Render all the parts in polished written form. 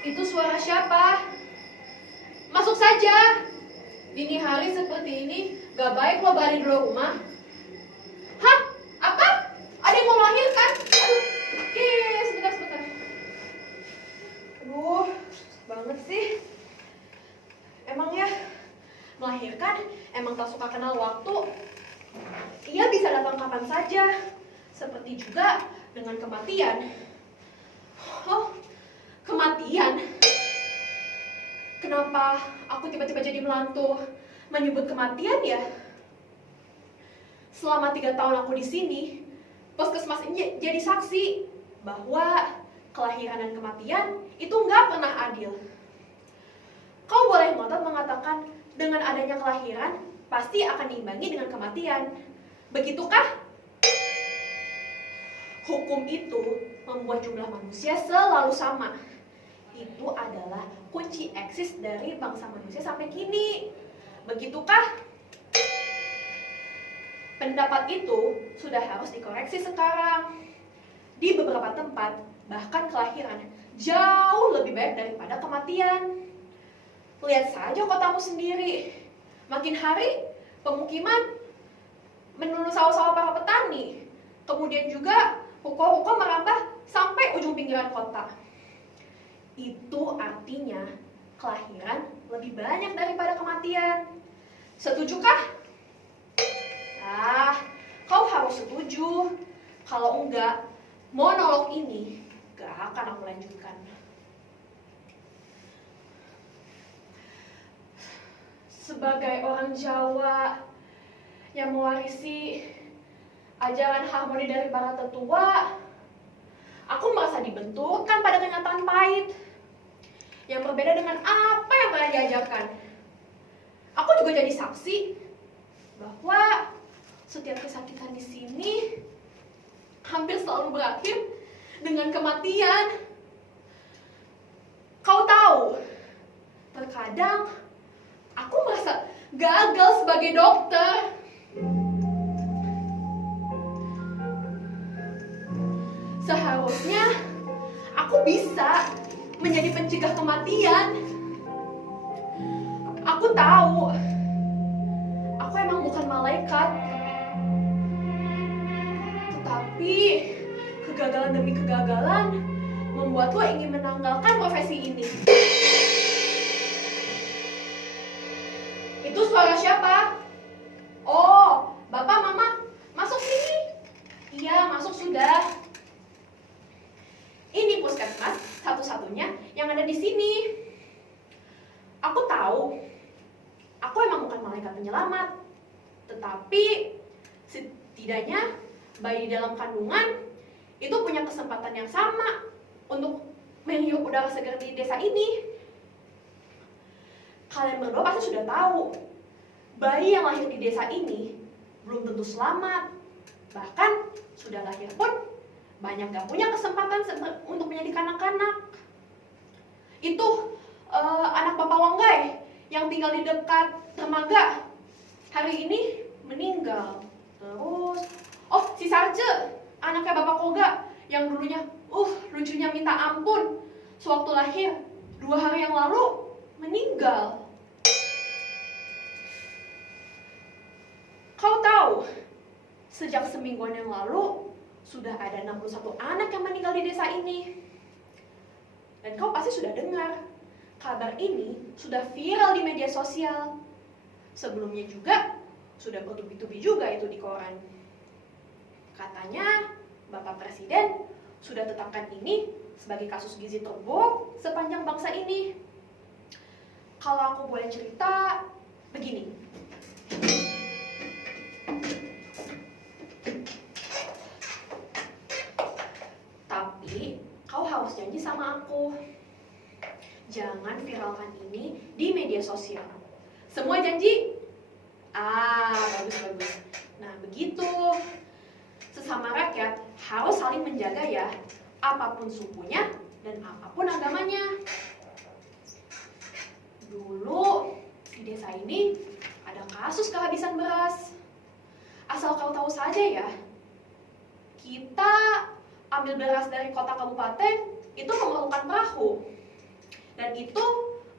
Itu suara siapa? Masuk saja. Dini hari seperti ini gak baik lo balik dulu rumah. Hah? Apa? Ada yang mau melahirkan? Aduh, sebentar. Aduh, banget sih. Emang ya, melahirkan emang tak suka kenal waktu. Ia bisa datang kapan saja. Seperti juga dengan kematian. Oh, kematian? Kenapa aku tiba-tiba jadi melantur menyebut kematian ya? Selama 3 tahun aku di sini, puskesmas ini jadi saksi bahwa kelahiran dan kematian itu nggak pernah adil. Kau boleh ngotot mengatakan dengan adanya kelahiran pasti akan diimbangi dengan kematian. Begitukah? Hukum itu membuat jumlah manusia selalu sama. Itu adalah kunci eksis dari bangsa manusia sampai kini. Begitukah? Pendapat itu sudah harus dikoreksi sekarang. Di beberapa tempat, bahkan kelahiran jauh lebih baik daripada kematian. Lihat saja kotamu sendiri. Makin hari, pemukiman menurun sawah-sawah para petani. Kemudian juga ruko-ruko merambah sampai ujung pinggiran kota. Itu artinya kelahiran lebih banyak daripada kematian. Setujukah? Kau harus setuju. Kalau enggak, monolog ini gak akan aku lanjutkan. Sebagai orang Jawa yang mewarisi ajaran harmoni dari para tetua, aku merasa dibenturkan pada kenyataan pahit yang berbeda dengan apa yang pernah diajarkan. Aku juga jadi saksi bahwa setiap kesakitan di sini hampir selalu berakhir dengan kematian. Kau tahu, terkadang aku merasa gagal sebagai dokter. Seharusnya aku bisa menjadi pencegah kematian. Aku tahu, aku emang bukan malaikat. Tetapi kegagalan demi kegagalan membuatku ingin menanggalkan profesi ini. Itu suara siapa? Oh, Bapak, Mama, masuk sini. Iya, masuk sudah. Ini puskesmas satu-satunya yang ada di sini. Aku tahu, aku emang bukan malaikat penyelamat. Tetapi setidaknya bayi di dalam kandungan itu punya kesempatan yang sama untuk menghirup udara segar di desa ini. Kalian berdua pasti sudah tahu, bayi yang lahir di desa ini belum tentu selamat. Bahkan sudah lahir pun banyak gak punya kesempatan untuk menjadi kanak-kanak. Itu anak Bapak Wanggai yang tinggal di dekat Temaga hari ini meninggal. Terus, si Sarje, anaknya Bapak Koga yang dulunya lucunya minta ampun, sewaktu lahir 2 hari yang lalu meninggal. Kau tahu, sejak semingguan yang lalu sudah ada 61 anak yang meninggal di desa ini. Dan kau pasti sudah dengar, kabar ini sudah viral di media sosial. Sebelumnya juga sudah bertubi-tubi juga itu di koran. Katanya Bapak Presiden sudah tetapkan ini sebagai kasus gizi terburuk sepanjang bangsa ini. Kalau aku boleh cerita, begini. Tapi kau harus janji sama aku. Jangan viralkan ini di media sosial. Semua janji? Bagus. Nah, begitu. Sesama rakyat harus saling menjaga ya, apapun sukunya dan apapun agamanya. Dulu di desa ini ada kasus kehabisan beras. Asal kau tahu saja ya, kita ambil beras dari kota kabupaten itu memerlukan perahu. Dan itu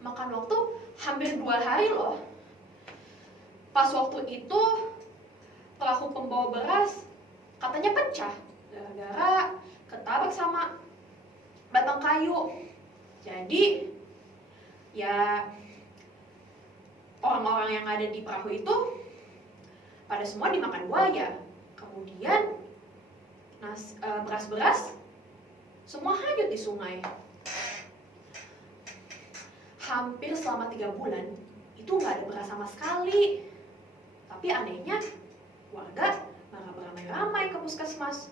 makan waktu hampir 2 hari loh. Pas waktu itu perahu pembawa beras katanya pecah gara-gara ketabrak sama batang kayu. Jadi ya orang-orang yang ada di perahu itu pada semua dimakan buaya. Kemudian beras-beras semua hanyut di sungai. Hampir selama 3 bulan itu nggak ada beras sama sekali. Tapi anehnya warga malah beramai-ramai ke puskesmas.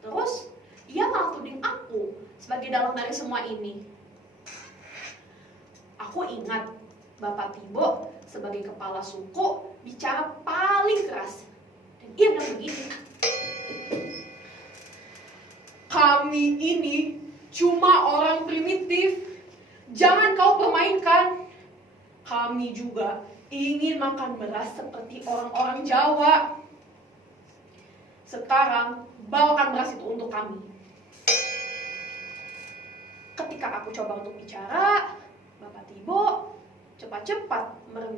Terus ia malah tuding aku sebagai dalang dari semua ini. Aku ingat Bapak Tibo sebagai kepala suku bicara paling keras. Dan ia bilang begini, kami ini cuma orang primitif, jangan kau permainkan. Kami juga ingin makan beras seperti orang-orang Jawa. Sekarang bawakan beras itu untuk kami. Ketika aku coba untuk bicara, Bapak Tibo cepat-cepat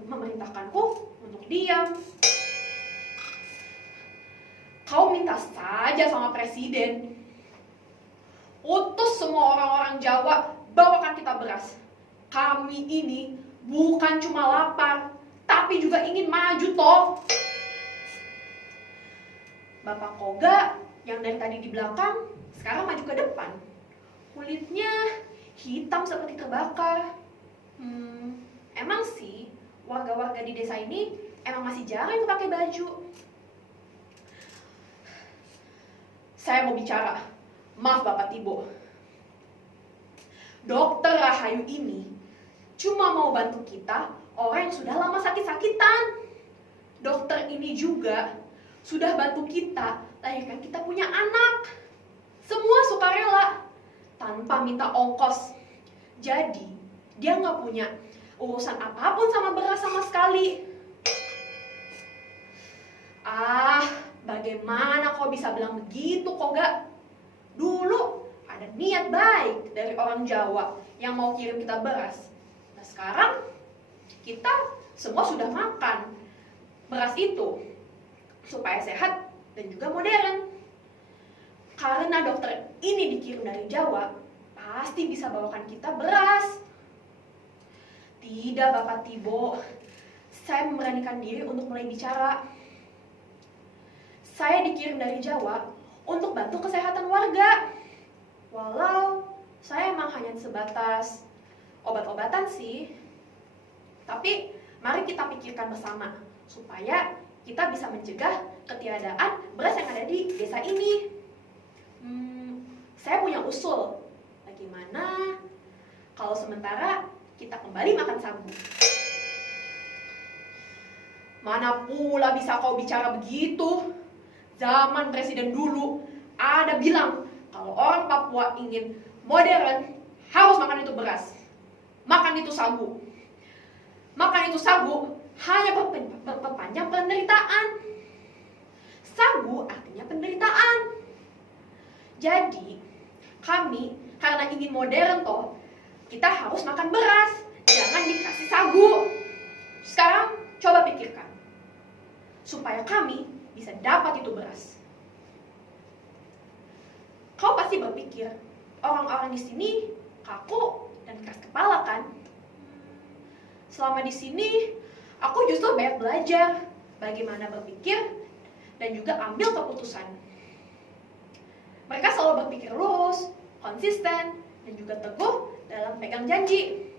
memerintahkanku untuk diam. Kau minta saja sama presiden, utus semua orang-orang Jawa bawakan kita beras. Kami ini bukan cuma lapar, tapi juga ingin maju toh. Bapak Koga yang dari tadi di belakang sekarang maju ke depan. Kulitnya hitam seperti terbakar. Emang sih warga-warga di desa ini emang masih jarang yang pakai baju. Saya mau bicara. Maaf Bapak Tibo. Dokter Rahayu ini cuma mau bantu kita orang yang sudah lama sakit-sakitan. Dokter ini juga sudah bantu kita lahirkan kita punya anak. Semua sukarela tanpa minta ongkos. Jadi dia nggak punya urusan apapun sama beras sama sekali. Bagaimana kau bisa bilang begitu, Koga? Dulu ada niat baik dari orang Jawa yang mau kirim kita beras. Nah sekarang kita semua sudah makan beras itu supaya sehat dan juga modern. Karena dokter ini dikirim dari Jawa, pasti bisa bawakan kita beras. Tidak Bapak Tibo, saya memberanikan diri untuk mulai bicara. Saya dikirim dari Jawa untuk bantu kesehatan warga. Walau saya emang hanya sebatas obat-obatan sih. Tapi mari kita pikirkan bersama supaya kita bisa mencegah ketiadaan beras yang ada di desa ini. Saya punya usul. Bagaimana kalau sementara kita kembali makan sagu? Mana pula bisa kau bicara begitu? Zaman presiden dulu ada bilang kalau orang Papua ingin modern harus makan itu beras, makan itu sagu. Makan itu sagu hanya memperpanjang penderitaan. Sagu artinya penderitaan. Jadi kami karena ingin modern toh, kita harus makan beras, jangan dikasih sagu. Sekarang coba pikirkan, supaya kami bisa dapat itu beras. Kau pasti berpikir, orang-orang di sini kaku dan keras kepala kan? Selama di sini, aku justru banyak belajar bagaimana berpikir dan juga ambil keputusan. Mereka selalu berpikir lurus, konsisten, dan juga teguh dalam pegang janji.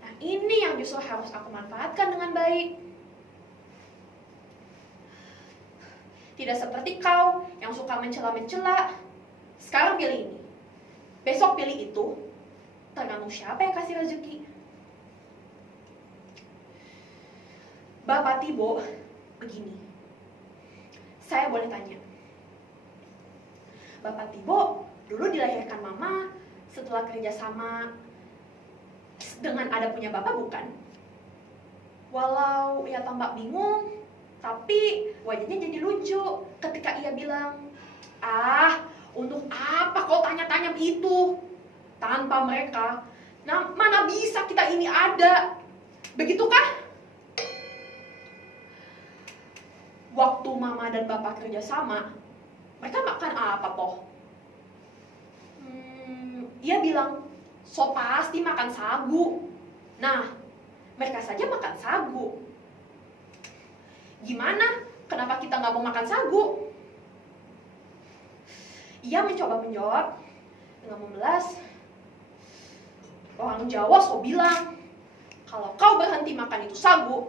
Nah, ini yang justru harus aku manfaatkan dengan baik. Tidak seperti kau yang suka mencela-mencela. Sekarang pilih ini, besok pilih itu. Tergantung siapa yang kasih rezeki. Bapak Tibo, begini. Saya boleh tanya. Bapak Tibo dulu dilahirkan mama setelah kerjasama dengan ada punya bapak bukan? Walau ia tampak bingung, tapi wajahnya jadi lucu ketika ia bilang, untuk apa kau tanya-tanya itu? Tanpa mereka, Nah, mana bisa kita ini ada? Begitukah? Waktu mama dan bapak kerja sama, mereka makan apa, Po? Ia bilang, so pasti makan sagu. Nah, mereka saja makan sagu. Gimana? Kenapa kita nggak mau makan sagu? Ia mencoba menjawab dengan membelas. Orang Jawa so bilang, kalau kau berhenti makan itu sagu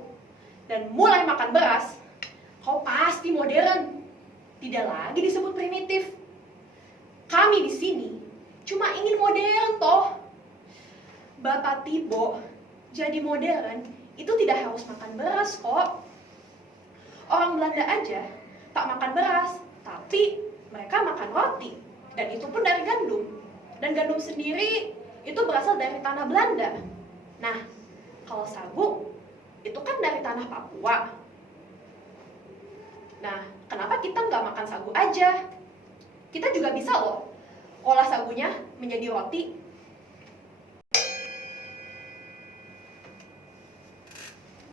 dan mulai makan beras, kau pasti modern. Tidak lagi disebut primitif. Kami di sini cuma ingin modern toh. Bapak Tibo jadi modern itu tidak harus makan beras kok. Orang Belanda aja tak makan beras, tapi mereka makan roti. Dan itu pun dari gandum. Dan gandum sendiri itu berasal dari tanah Belanda. Nah, kalau sagu itu kan dari tanah Papua. Nah, kenapa kita nggak makan sagu aja? Kita juga bisa loh olah sagunya menjadi roti